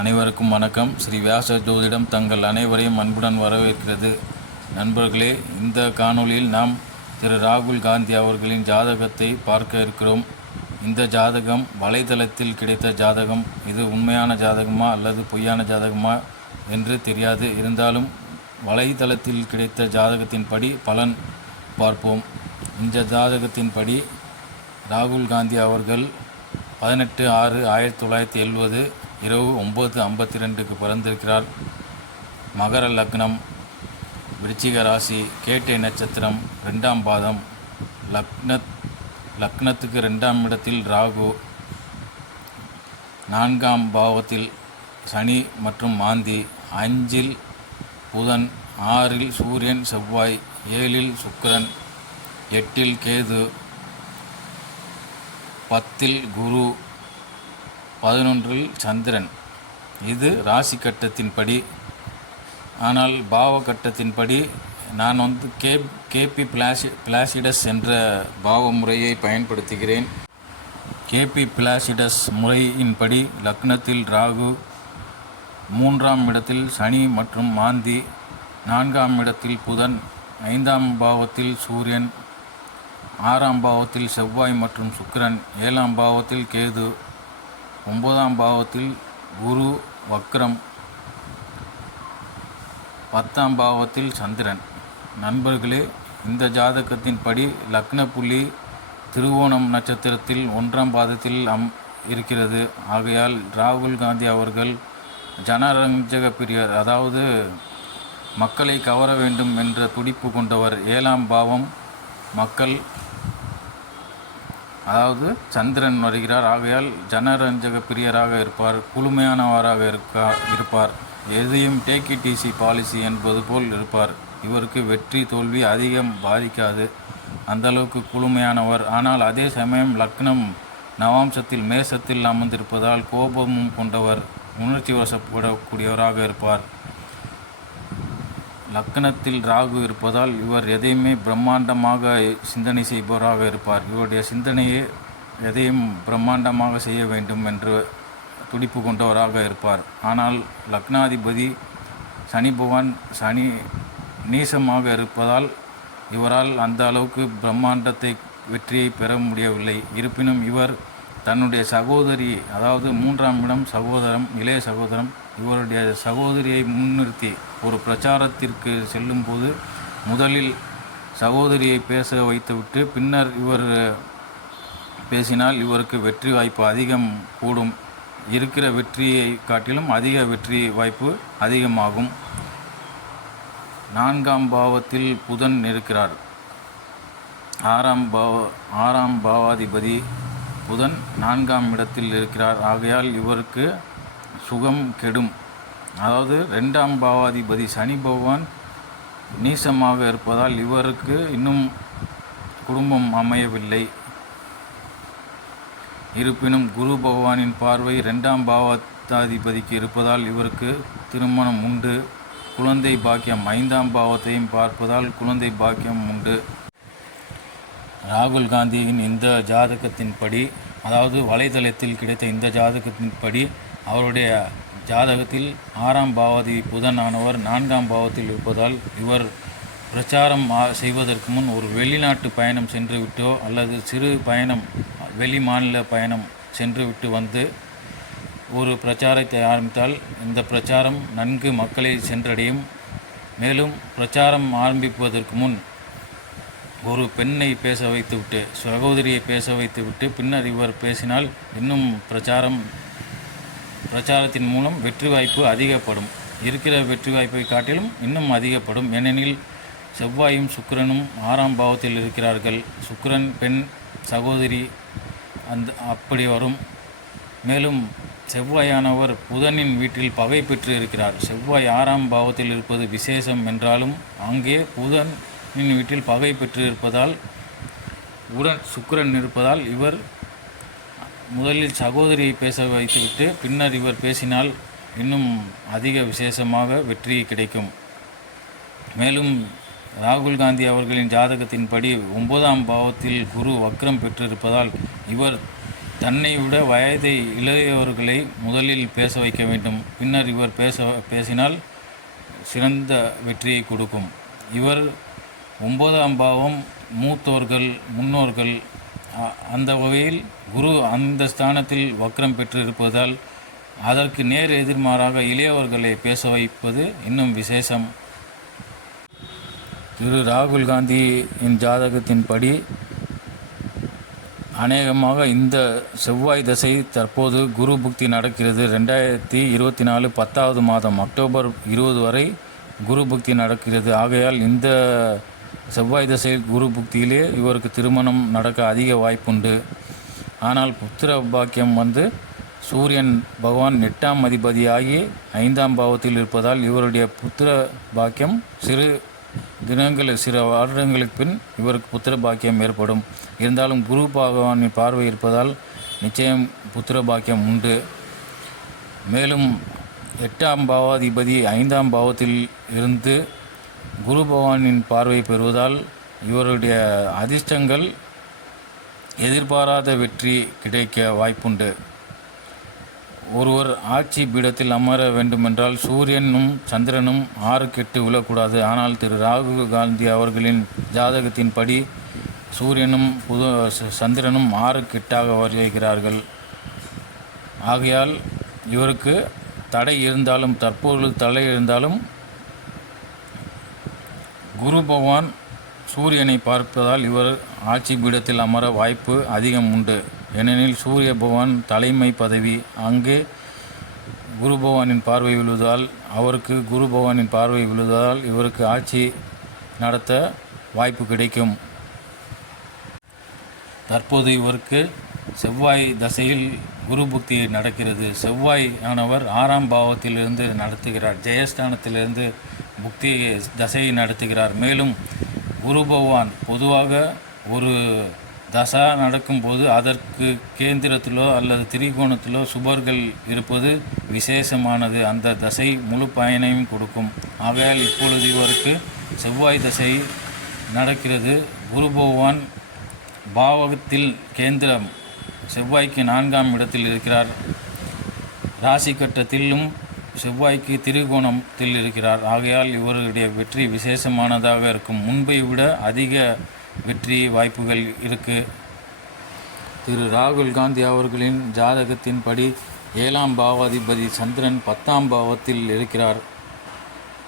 அனைவருக்கும் வணக்கம். ஸ்ரீ வியாச ஜோதிடம் தங்கள் அனைவரையும் அன்புடன் வரவேற்கிறது. நண்பர்களே இந்த காணொளியில் நாம் திரு ராகுல் காந்தி அவர்களின் ஜாதகத்தை பார்க்க இருக்கிறோம். இந்த ஜாதகம் வலைதளத்தில் கிடைத்த ஜாதகம். இது உண்மையான ஜாதகமா அல்லது பொய்யான ஜாதகமா என்று தெரியாது. இருந்தாலும் வலைதளத்தில் கிடைத்த ஜாதகத்தின்படி பலன் பார்ப்போம். இந்த ஜாதகத்தின்படி ராகுல் காந்தி அவர்கள் பதினெட்டு ஆறு ஆயிரத்தி தொள்ளாயிரத்தி எழுபது இரவு ஒம்பது ஐம்பத்தி ரெண்டுக்கு பிறந்திருக்கிறார். மகர லக்னம் விருச்சிக ராசி கேட்டை நட்சத்திரம் ரெண்டாம் பாதம் லக்ன லக்னத்துக்கு ரெண்டாம் இடத்தில் ராகு நான்காம் பாவத்தில் சனி மற்றும் மாந்தி அஞ்சில் புதன் ஆறில் சூரியன் செவ்வாய் ஏழில் சுக்கிரன் எட்டில் கேது பத்தில் குரு பதினொன்றில் சந்திரன். இது ராசி கட்டத்தின்படி. ஆனால் பாவ கட்டத்தின்படி நான் வந்து கே கேபி பிளாசி பிளாசிடஸ் என்ற பாவ முறையை பயன்படுத்துகிறேன். கேபி பிளாசிடஸ் முறையின்படி லக்னத்தில் ராகு மூன்றாம் இடத்தில் சனி மற்றும் மாந்தி நான்காம் இடத்தில் புதன் ஐந்தாம் பாவத்தில் சூரியன் ஆறாம் பாவத்தில் செவ்வாய் மற்றும் சுக்கிரன் ஏழாம் பாவத்தில் கேது ஒன்பதாம் பாவத்தில் குரு வக்ரம். பத்தாம் பாவத்தில் சந்திரன். நண்பர்களே இந்த ஜாதகத்தின்படி லக்ன புள்ளி திருவோணம் நட்சத்திரத்தில் ஒன்றாம் பாதத்தில் அம் இருக்கிறது. ஆகையால் ராகுல் காந்தி அவர்கள் ஜனரஞ்சக பிரியர் அதாவது மக்களை கவர வேண்டும் என்ற துடிப்பு கொண்டவர். ஏழாம் பாவம் மக்கள் அதாவது சந்திரன் வருகிறார். ஆகையால் ஜனரஞ்சக பிரியராக இருப்பார். குளுமையானவராக இருக்கா இருப்பார். எதையும் டேக்கி டிசி பாலிசி என்பது போல் இருப்பார். இவருக்கு வெற்றி தோல்வி அதிகம் பாதிக்காது. அந்த அளவுக்கு குளுமையானவர் ஆனால் அதே சமயம் லக்னம் நவாம்சத்தில் மேசத்தில் அமர்ந்திருப்பதால் கோபமும் கொண்டவர். உணர்ச்சி வசப்படக்கூடியவராக இருப்பார். லக்னத்தில் ராகு இருப்பதால் இவர் எதையுமே பிரம்மாண்டமாக சிந்தனை செய்பவராக இருப்பார். இவருடைய சிந்தனையே எதையும் பிரம்மாண்டமாக செய்ய வேண்டும் என்று துடிப்பு கொண்டவராக இருப்பார். ஆனால் லக்னாதிபதி சனி பகவான் சனி நீசமாக இருப்பதால் இவரால் அந்த அளவுக்கு பிரம்மாண்டத்தை வெற்றியை பெற முடியவில்லை. இருப்பினும் இவர் தன்னுடைய சகோதரி அதாவது மூன்றாம் இடம் சகோதரம் இளைய சகோதரம் இவருடைய சகோதரியை முன்னிறுத்தி ஒரு பிரச்சாரத்திற்கு செல்லும்போது முதலில் சகோதரியை பேச வைத்துவிட்டு பின்னர் இவர் பேசினால் இவருக்கு வெற்றி வாய்ப்பு அதிகம் கூடும். இருக்கிற வெற்றியை காட்டிலும் அதிக வெற்றி வாய்ப்பு அதிகமாகும். நான்காம் பாவத்தில் புதன் இருக்கிறார். ஆறாம் பாவ ஆறாம் பாவாதிபதி புதன் நான்காம் இடத்தில் இருக்கிறார். ஆகையால் இவருக்கு சுகம் கெடும். அதாவது ரெண்டாம் பாவாதிபதி சனி பகவான் நீசமாக இருப்பதால் இவருக்கு இன்னும் குடும்பம் அமையவில்லை. இருப்பினும் குரு பகவானின் பார்வை ரெண்டாம் பாவத்தாதிபதிக்கு இருப்பதால் இவருக்கு திருமணம் உண்டு. குழந்தை பாக்கியம் ஐந்தாம் பாவத்தையும் பார்ப்பதால் குழந்தை பாக்கியம் உண்டு. ராகுல் காந்தியின் இந்த ஜாதகத்தின்படி அதாவது வலைதளத்தில் கிடைத்த இந்த ஜாதகத்தின்படி அவருடைய ஜாதகத்தில் ஆறாம் பாவாதி புதனானவர் நான்காம் பாவத்தில் இருப்பதால் இவர் பிரச்சாரம் செய்வதற்கு முன் ஒரு வெளிநாட்டு பயணம் சென்றுவிட்டோ அல்லது சிறு பயணம் வெளி மாநில பயணம் சென்றுவிட்டு வந்து ஒரு பிரச்சாரத்தை ஆரம்பித்தால் இந்த பிரச்சாரம் நன்கு மக்களை சென்றடையும். மேலும் பிரச்சாரம் ஆரம்பிப்பதற்கு முன் ஒரு பெண்ணை பேச வைத்துவிட்டு சகோதரியை பேச வைத்துவிட்டு பின்னர் இவர் பேசினால் இன்னும் பிரச்சாரம் பிரச்சாரத்தின் மூலம் வெற்றி வாய்ப்பு அதிகப்படும். இருக்கிற வெற்றி வாய்ப்பை காட்டிலும் இன்னும் அதிகப்படும். ஏனெனில் செவ்வாயும் சுக்கிரனும் ஆறாம் பாவத்தில் இருக்கிறார்கள். சுக்கிரன் பெண் சகோதரி அந்த அப்படி வரும். மேலும் செவ்வாயானவர் புதனின் வீட்டில் பகை பெற்று இருக்கிறார். செவ்வாய் ஆறாம் பாவத்தில் இருப்பது விசேஷம் என்றாலும் அங்கே புதன் என் வீட்டில் பகை பெற்று இருப்பதால் உடன் சுக்கிரன் இருப்பதால் இவர் முதலில் சகோதரியை பேச வைத்துவிட்டு பின்னர் இவர் பேசினால் இன்னும் அதிக விசேஷமாக வெற்றி கிடைக்கும். மேலும் ராகுல் காந்தி அவர்களின் ஜாதகத்தின்படி ஒன்பதாம் பாவத்தில் குரு வக்ரம் பெற்றிருப்பதால் இவர் தன்னை விட வயதை இளையவர்களை முதலில் பேச வைக்க வேண்டும். பின்னர் இவர் பேச பேசினால் சிறந்த வெற்றியை கொடுக்கும். இவர் ஒன்பதாம் பாவம் மூத்தோர்கள் முன்னோர்கள் அ- அந்த வகையில் குரு அந்த ஸ்தானத்தில் வக்ரம் பெற்றிருப்பதால் அதற்கு நேர் எதிர்மாறாக இளையவர்களை பேச வைப்பது இன்னும் விசேஷம். திரு ராகுல் காந்தியின் ஜாதகத்தின்படி அநேகமாக இந்த செவ்வாய் தசை தற்போது குரு புக்தி நடக்கிறது. ரெண்டாயிரத்தி இருபத்தி நாலு பத்தாவது மாதம் அக்டோபர் இருபது வரை குரு புக்தி நடக்கிறது. ஆகையால் இந்த செவ்வாய் தசை குரு புக்தியிலே இவருக்கு திருமணம் நடக்க அதிக வாய்ப்புண்டு. ஆனால் புத்திர பாக்கியம் வந்து சூரியன் பகவான் எட்டாம் அதிபதியாகி ஐந்தாம் பாவத்தில் இருப்பதால் இவருடைய புத்திர பாக்கியம் சிறு தினங்கள் சில வருடங்களுக்கு பின் இவருக்கு புத்திர பாக்கியம் ஏற்படும். இருந்தாலும் குரு பகவானின் பார்வை இருப்பதால் நிச்சயம் புத்திர பாக்கியம் உண்டு. மேலும் எட்டாம் பாவாதிபதி ஐந்தாம் பாவத்தில் இருந்து குரு பகவானின் பார்வை பெறுவதால் இவருடைய அதிர்ஷ்டங்கள் எதிர்பாராத வெற்றி கிடைக்க வாய்ப்புண்டு. ஒருவர் ஆட்சி பீடத்தில் அமர வேண்டுமென்றால் சூரியனும் சந்திரனும் ஆறு கெட்டு விழக்கூடாது. ஆனால் திரு ராகுல் காந்தி அவர்களின் ஜாதகத்தின்படி சூரியனும் புது சந்திரனும் ஆறு கெட்டாக வருகிறார்கள். ஆகையால் இவருக்கு தடை இருந்தாலும் தற்பொழுது தடை இருந்தாலும் குரு பகவான் சூரியனை பார்ப்பதால் இவர் ஆட்சி பீடத்தில் அமர வாய்ப்பு அதிகம் உண்டு. ஏனெனில் சூரிய பகவான் தலைமை பதவி அங்கே குரு பகவானின் பார்வை விழுவதால் அவருக்கு குரு பகவானின் பார்வை விழுவதால் இவருக்கு ஆட்சி நடத்த வாய்ப்பு கிடைக்கும். தற்போது இவருக்கு செவ்வாய் தசையில் குரு புக்தி நடக்கிறது. செவ்வாய் ஆனவர் ஆறாம் பாவத்திலிருந்து நடத்துகிறார். ஜெயஸ்தானத்திலிருந்து புக்தி தசையை நடத்துகிறார். மேலும் குரு பகவான் பொதுவாக ஒரு தசா நடக்கும்போது அதற்கு கேந்திரத்திலோ அல்லது திரிகோணத்திலோ சுபர்கள் இருப்பது விசேஷமானது. அந்த தசை முழு பயனையும் கொடுக்கும். ஆகையால் இப்பொழுது இவருக்கு செவ்வாய் தசை நடக்கிறது. குரு பகவான் பாவகத்தில் கேந்திரம் செவ்வாய்க்கு நான்காம் இடத்தில் இருக்கிறார். ராசி கட்டத்திலும் செவ்வாய்க்கு திரிகோணத்தில் இருக்கிறார். ஆகையால் இவருடைய வெற்றி விசேஷமானதாக இருக்கும். முன்பை விட அதிக வெற்றி வாய்ப்புகள் இருக்கு. திரு ராகுல் காந்தி அவர்களின் ஜாதகத்தின்படி ஏழாம் பாவாதிபதி சந்திரன் பத்தாம் பாவத்தில் இருக்கிறார்.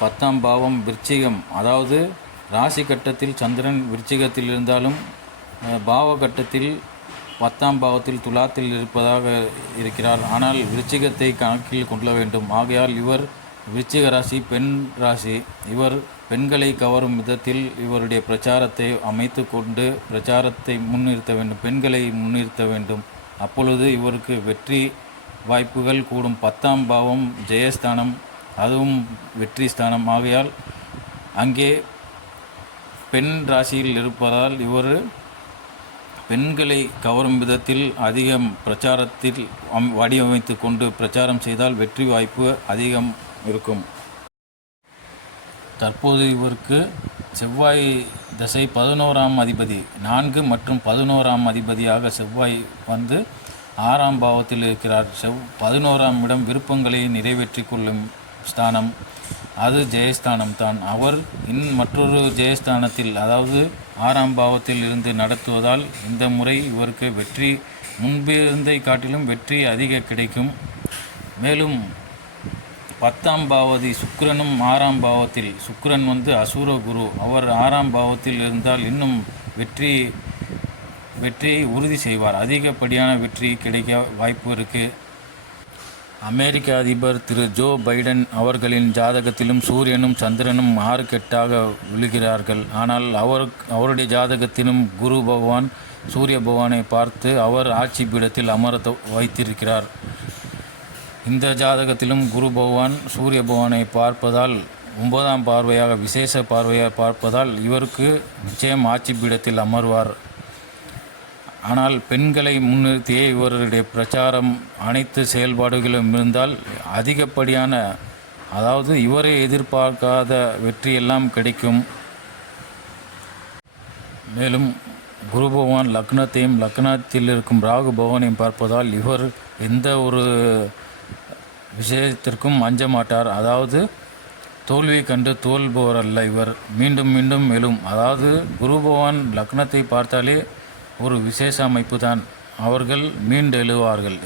பத்தாம் பாவம் விருச்சிகம். அதாவது ராசி கட்டத்தில் சந்திரன் விருச்சிகத்தில் இருந்தாலும் பாவ கட்டத்தில் பத்தாம் பாவத்தில் துலாத்தில் இருப்பதாக இருக்கிறார். ஆனால் விருச்சிகத்தை கணக்கில் கொள்ள வேண்டும். ஆகையால் இவர் விருச்சிக ராசி பெண் ராசி. இவர் பெண்களை கவரும் விதத்தில் இவருடைய பிரச்சாரத்தை அமைத்து கொண்டு பிரச்சாரத்தை முன்னிறுத்த வேண்டும். பெண்களை முன்னிறுத்த வேண்டும். அப்பொழுது இவருக்கு வெற்றி வாய்ப்புகள் கூடும். பத்தாம் பாவம் ஜெயஸ்தானம் அதுவும் வெற்றி ஸ்தானம். ஆகையால் அங்கே பெண் ராசியில் இருப்பதால் இவர் பெண்களை கவரும் விதத்தில் அதிகம் பிரச்சாரத்தில் வடிவமைத்து கொண்டு பிரச்சாரம் செய்தால் வெற்றி வாய்ப்பு அதிகம் இருக்கும். தற்போது இவருக்கு செவ்வாய் தசை பதினோராம் அதிபதி நான்கு மற்றும் பதினோராம் அதிபதியாக செவ்வாய் வந்து ஆறாம் பாவத்தில் இருக்கிறார். செவ் பதினோராம் இடம் விருப்பங்களை நிறைவேற்றி கொள்ளும் ஸ்தானம். அது ஜெயஸ்தானம் தான் அவர் இன் மற்றொரு ஜெயஸ்தானத்தில் அதாவது ஆறாம் பாவத்தில் இருந்து நடத்துவதால் இந்த முறை இவருக்கு வெற்றி முன்பிருந்தை காட்டிலும் வெற்றி அதிக கிடைக்கும். மேலும் பத்தாம் பாவதி சுக்கிரனும் ஆறாம் பாவத்தில் சுக்கிரன் வந்து அசுர குரு. அவர் ஆறாம் பாவத்தில் இருந்தால் இன்னும் வெற்றி வெற்றியை உறுதி செய்வார். அதிகப்படியான வெற்றி கிடைக்க வாய்ப்பு இருக்குது அமெரிக்க அதிபர் திரு ஜோ பைடன் அவர்களின் ஜாதகத்திலும் சூரியனும் சந்திரனும் ஆறு கெட்டாக விழுகிறார்கள். ஆனால் அவர் அவருடைய ஜாதகத்திலும் குரு பகவான் சூரிய பகவானை பார்த்து அவர் ஆட்சி பீடத்தில் அமர வைத்திருக்கிறார். இந்த ஜாதகத்திலும் குரு பகவான் சூரிய பகவானை பார்ப்பதால் ஒன்பதாம் பார்வையாக விசேஷ பார்வையாக பார்ப்பதால் இவருக்கு நிச்சயம் ஆட்சி பீடத்தில் அமர்வார். ஆனால் பெண்களை முன்னிறுத்தியே இவருடைய பிரச்சாரம் அனைத்து செயல்பாடுகளும் இருந்தால் அதிகப்படியான அதாவது இவரை எதிர்பார்க்காத வெற்றியெல்லாம் கிடைக்கும். மேலும் குரு பகவான் லக்னத்தையும் லக்னத்தில் இருக்கும் ராகு பகவானையும் பார்ப்பதால் இவர் எந்த ஒரு விஷயத்திற்கும் அஞ்ச மாட்டார். அதாவது தோல்வியை கண்டு தோல்பவர் அல்ல இவர். மீண்டும் மீண்டும் எழும் அதாவது குரு பகவான் லக்னத்தை பார்த்தாலே ஒரு விசேஷ அமைப்பு தான் அவர்கள் மீண்டெழுவார்கள்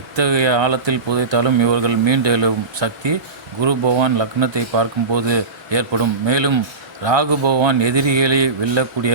எத்தகைய ஆழத்தில் புதைத்தாலும் இவர்கள் மீண்டெழும் சக்தி குரு பகவான் லக்னத்தை பார்க்கும்போது ஏற்படும். மேலும் ராகு பகவான் எதிரிகளை வெல்லக்கூடிய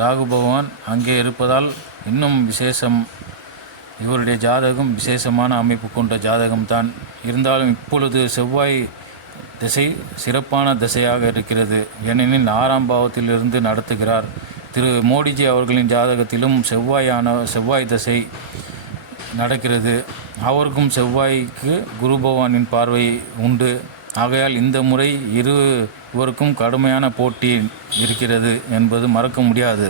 ராகு பகவான் அங்கே இருப்பதால் இன்னும் விசேஷம் இவருடைய ஜாதகம் விசேஷமான அமைப்பு கொண்ட ஜாதகம்தான். இருந்தாலும் இப்பொழுது செவ்வாய் திசை சிறப்பான திசையாக இருக்கிறது. ஏனெனில் ஆறாம் பாவத்திலிருந்து நடத்துகிறார். திரு மோடிஜி அவர்களின் ஜாதகத்திலும் செவ்வாயான செவ்வாய் திசை நடக்கிறது. அவருக்கும் செவ்வாய்க்கு குரு பகவானின் பார்வை உண்டு. ஆகையால் இந்த முறை இருவருக்கும் கடுமையான போட்டி இருக்கிறது என்பது மறக்க முடியாது.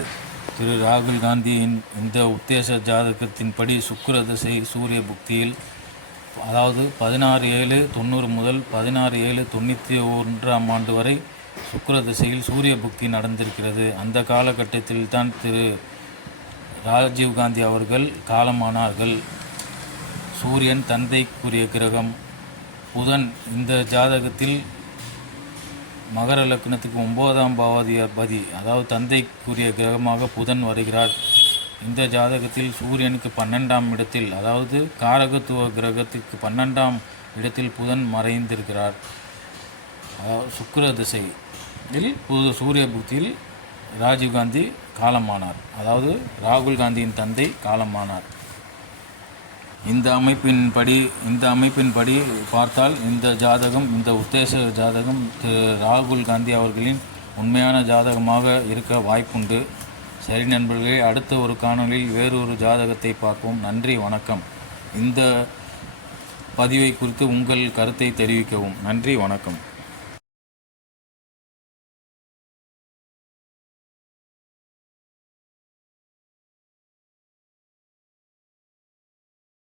திரு ராகுல் காந்தியின் இந்த உத்தேச ஜாதகத்தின்படி சுக்கர திசை சூரிய புக்தியில் அதாவது பதினாறு ஏழு தொண்ணூறு முதல் பதினாறு ஏழு தொண்ணூற்றி ஒன்றாம் ஆண்டு வரை சுக்கர திசையில் சூரிய புக்தி நடந்திருக்கிறது. அந்த காலகட்டத்தில் தான் திரு ராஜீவ் காந்தி அவர்கள் காலமானார்கள். சூரியன் தந்தைக்குரிய கிரகம். புதன் இந்த ஜாதகத்தில் மகர லக்னத்துக்கு ஒன்பதாம் பதி அதாவது தந்தைக்குரிய கிரகமாக புதன் வருகிறார். இந்த ஜாதகத்தில் சூரியனுக்கு பன்னெண்டாம் இடத்தில் அதாவது காரகத்துவ கிரகத்திற்கு பன்னெண்டாம் இடத்தில் புதன் மறைந்திருக்கிறார். அதாவது சுக்கர திசையில் புது சூரிய புக்தியில் ராஜீவ்காந்தி காலமானார். அதாவது ராகுல் காந்தியின் தந்தை காலமானார். இந்த அமைப்பின்படி இந்த அமைப்பின்படி பார்த்தால் இந்த ஜாதகம் இந்த உத்தேச ஜாதகம் திரு ராகுல் காந்தி அவர்களின் உண்மையான ஜாதகமாக இருக்க வாய்ப்புண்டு. சரி நண்பர்களே அடுத்த ஒரு காணொளியில் வேறொரு ஜாதகத்தை பார்ப்போம். நன்றி வணக்கம். இந்த பதிவை குறித்து உங்கள் கருத்தை தெரிவிக்கவும். நன்றி வணக்கம்.